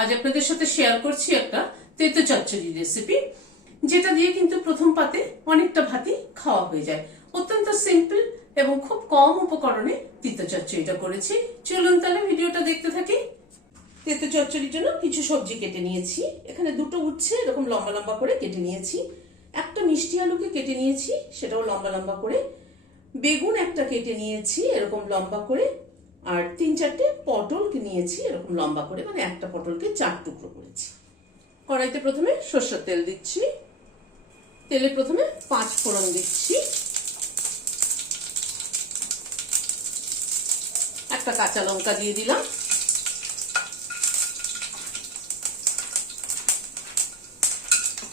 আজ আপনাদের সাথে শেয়ার করছি একটা তেতো চচ্চড়ি রেসিপি যেটা দিয়ে কিন্তু প্রথম পাতে অনেকটা ভাতই খাওয়া হয়ে যায়। অত্যন্ত সিম্পল এবং খুব কম উপকরণে তিতো চচ্চড়িটা করেছি। চলুন তাহলে ভিডিওটা দেখতে থাকি। তেতো চচ্চড়ির জন্য কিছু সবজি কেটে নিয়েছি। এখানে দুটো উচ্ছে এরকম লম্বা লম্বা করে কেটে নিয়েছি। একটা মিষ্টি আলুকে কেটে নিয়েছি, সেটাও লম্বা লম্বা করে। বেগুন একটা কেটে নিয়েছি, এরকম লম্বা করে। আর তিন চারটে পটলকে নিয়েছি, এরকম লম্বা করে মানে একটা পটলকে চার টুকরো করেছি। কড়াইতে প্রথমে সর্ষের তেল দিচ্ছি, তেলে প্রথমে পাঁচ ফোড়ন দিচ্ছি, একটা কাঁচা লঙ্কা দিয়ে দিলাম।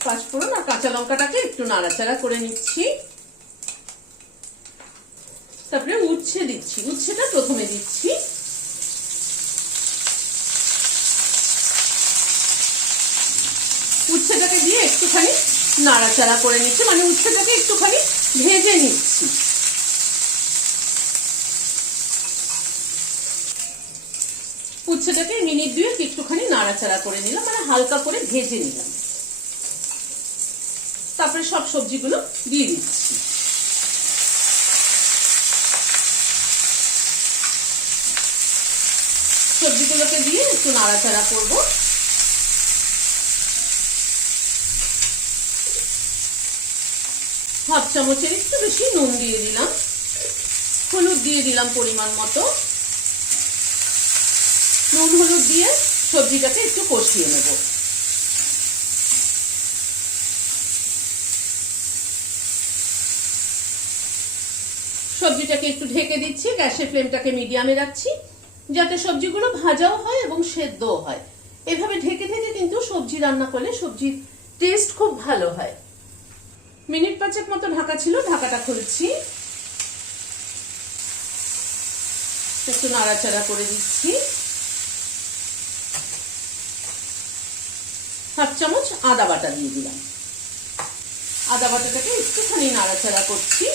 পাঁচ ফোড়ন আর কাঁচা লঙ্কাটাকে একটু নাড়াচাড়া করে নিচ্ছি। তারপরে উচ্ছে দিচ্ছি। উচ্ছেটা প্রথমে দিচ্ছি। উচ্ছেটাকে দিয়ে একটুখানি নাড়াচাড়া করে নিচ্ছি। মানে উচ্ছেটাকে একটুখানি ভেজে নিচ্ছি। উচ্ছেটাকে মিনিট দুয়েক একটুখানি নাড়াচাড়া করে নিলাম। মানে হালকা করে ভেজে নিলাম। তারপরে সব সবজিগুলো দিয়ে দিচ্ছি। সবজিগুলোকে দিয়ে একটু নাড়াচাড়া করব। হাফ চামচের একটু বেশি নুন দিয়ে দিলাম। হলুদ দিয়ে দিলাম পরিমাণ মতো। নুন হলুদ দিয়ে সবজিটাকে একটু কষিয়ে নেব। সবজিটাকে একটু ঢেকে দিচ্ছি, গ্যাসের ফ্লেমটাকে মিডিয়ামে রাখছি। যাতে সবজিগুলো ভাজাও হয় এবং সেদ্ধও হয়। এভাবে ঢেকে ঢেকে কিন্তু সবজি রান্না করলে সবজির টেস্ট খুব ভালো হয়। মিনিট পাঁচেক মতো ঢাকা ছিল, ঢাকাটা খুলছি। একটু নাড়াচাড়া করে দিচ্ছি। হাফ চামচ আদা বাটা দিয়ে দিলাম। আদা বাটাটাকে একটুখানি নাড়াচাড়া করছি।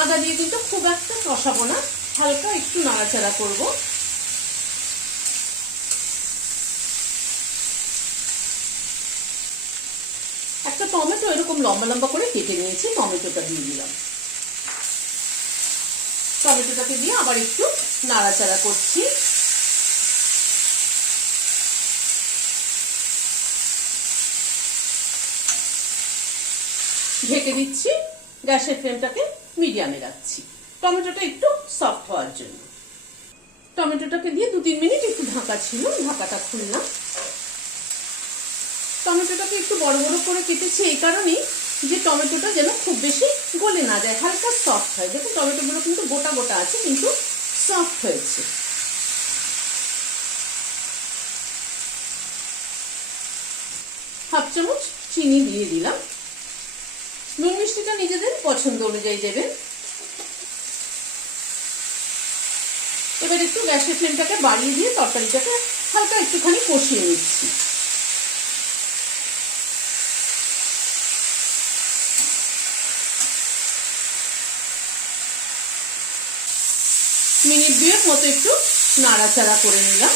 আদা দিয়ে কিন্তু খুব একটা কষাবো না, হালকা একটু নাড়াচাড়া করব। একটা টমেটো এরকম লম্বা লম্বা করে কেটে নিয়েছি, টমেটোটা দিয়ে দিলাম। টমেটোটাকে দিয়ে আবার একটু নাড়াচাড়া করছি। ঢেকে দিচ্ছি, গ্যাসের ফ্লেমটাকে মিডিয়ামে রাখছি। টমেটোটা একটু সফট হওয়ার জন্য। টমেটোটাকে দিয়ে দু তিন মিনিট একটু ঢাকা ছিল ঢাকাটা খুললাম। টমেটোটাকে একটু বড় বড় করে কেটেছি এই কারণেই যে টমেটোটা যেন খুব বেশি গলে না যায়, হালকা সফট হয়। দেখুন, টমেটোগুলো কিন্তু গোটা গোটা আছে, কিন্তু সফট হয়েছে। হাফ চামচ চিনি দিয়ে দিলাম। নুন মিষ্টিটা নিজেদের পছন্দ অনুযায়ী দেবেন। এবার একটু গ্যাসের ফ্লেমটাকে বাড়িয়ে দিয়ে তরকারিটাকে হালকা একটুখানি কষিয়ে নিচ্ছি। মিনিট দুয়েক মতো একটু নাড়াচাড়া করে নিলাম।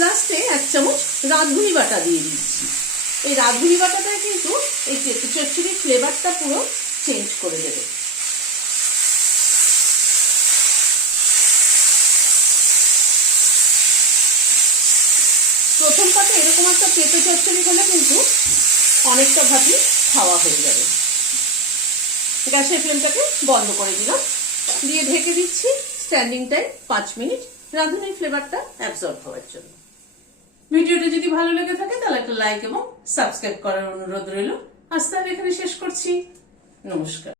লাস্টে এক চামচ রাঁধুনি বাটা দিয়ে দিচ্ছি। এই রাঁধুনি বাটাটা কিন্তু এই চচ্চড়ির ফ্লেভারটা পুরো চেঞ্জ করে দেবে। প্রথম পাতে এরকম একটা তেঁতো চচ্চড়ি হলে কিন্তু অনেকটা ভাতই খাওয়া হয়ে যাবে। গ্যাসের ফ্লেমটাকে বন্ধ করে দিলাম। দিয়ে ঢেকে দিচ্ছি স্ট্যান্ডিং টাইম পাঁচ মিনিট। রাঁধুনির ফ্লেভারটা অ্যাবজর্ব হওয়ার জন্য। ভিডিওটা যদি ভালো লেগে থাকে, তাহলে একটা লাইক এবং সাবস্ক্রাইব করার অনুরোধ রইল। আজ তাহলে এখানে শেষ করছি। নমস্কার।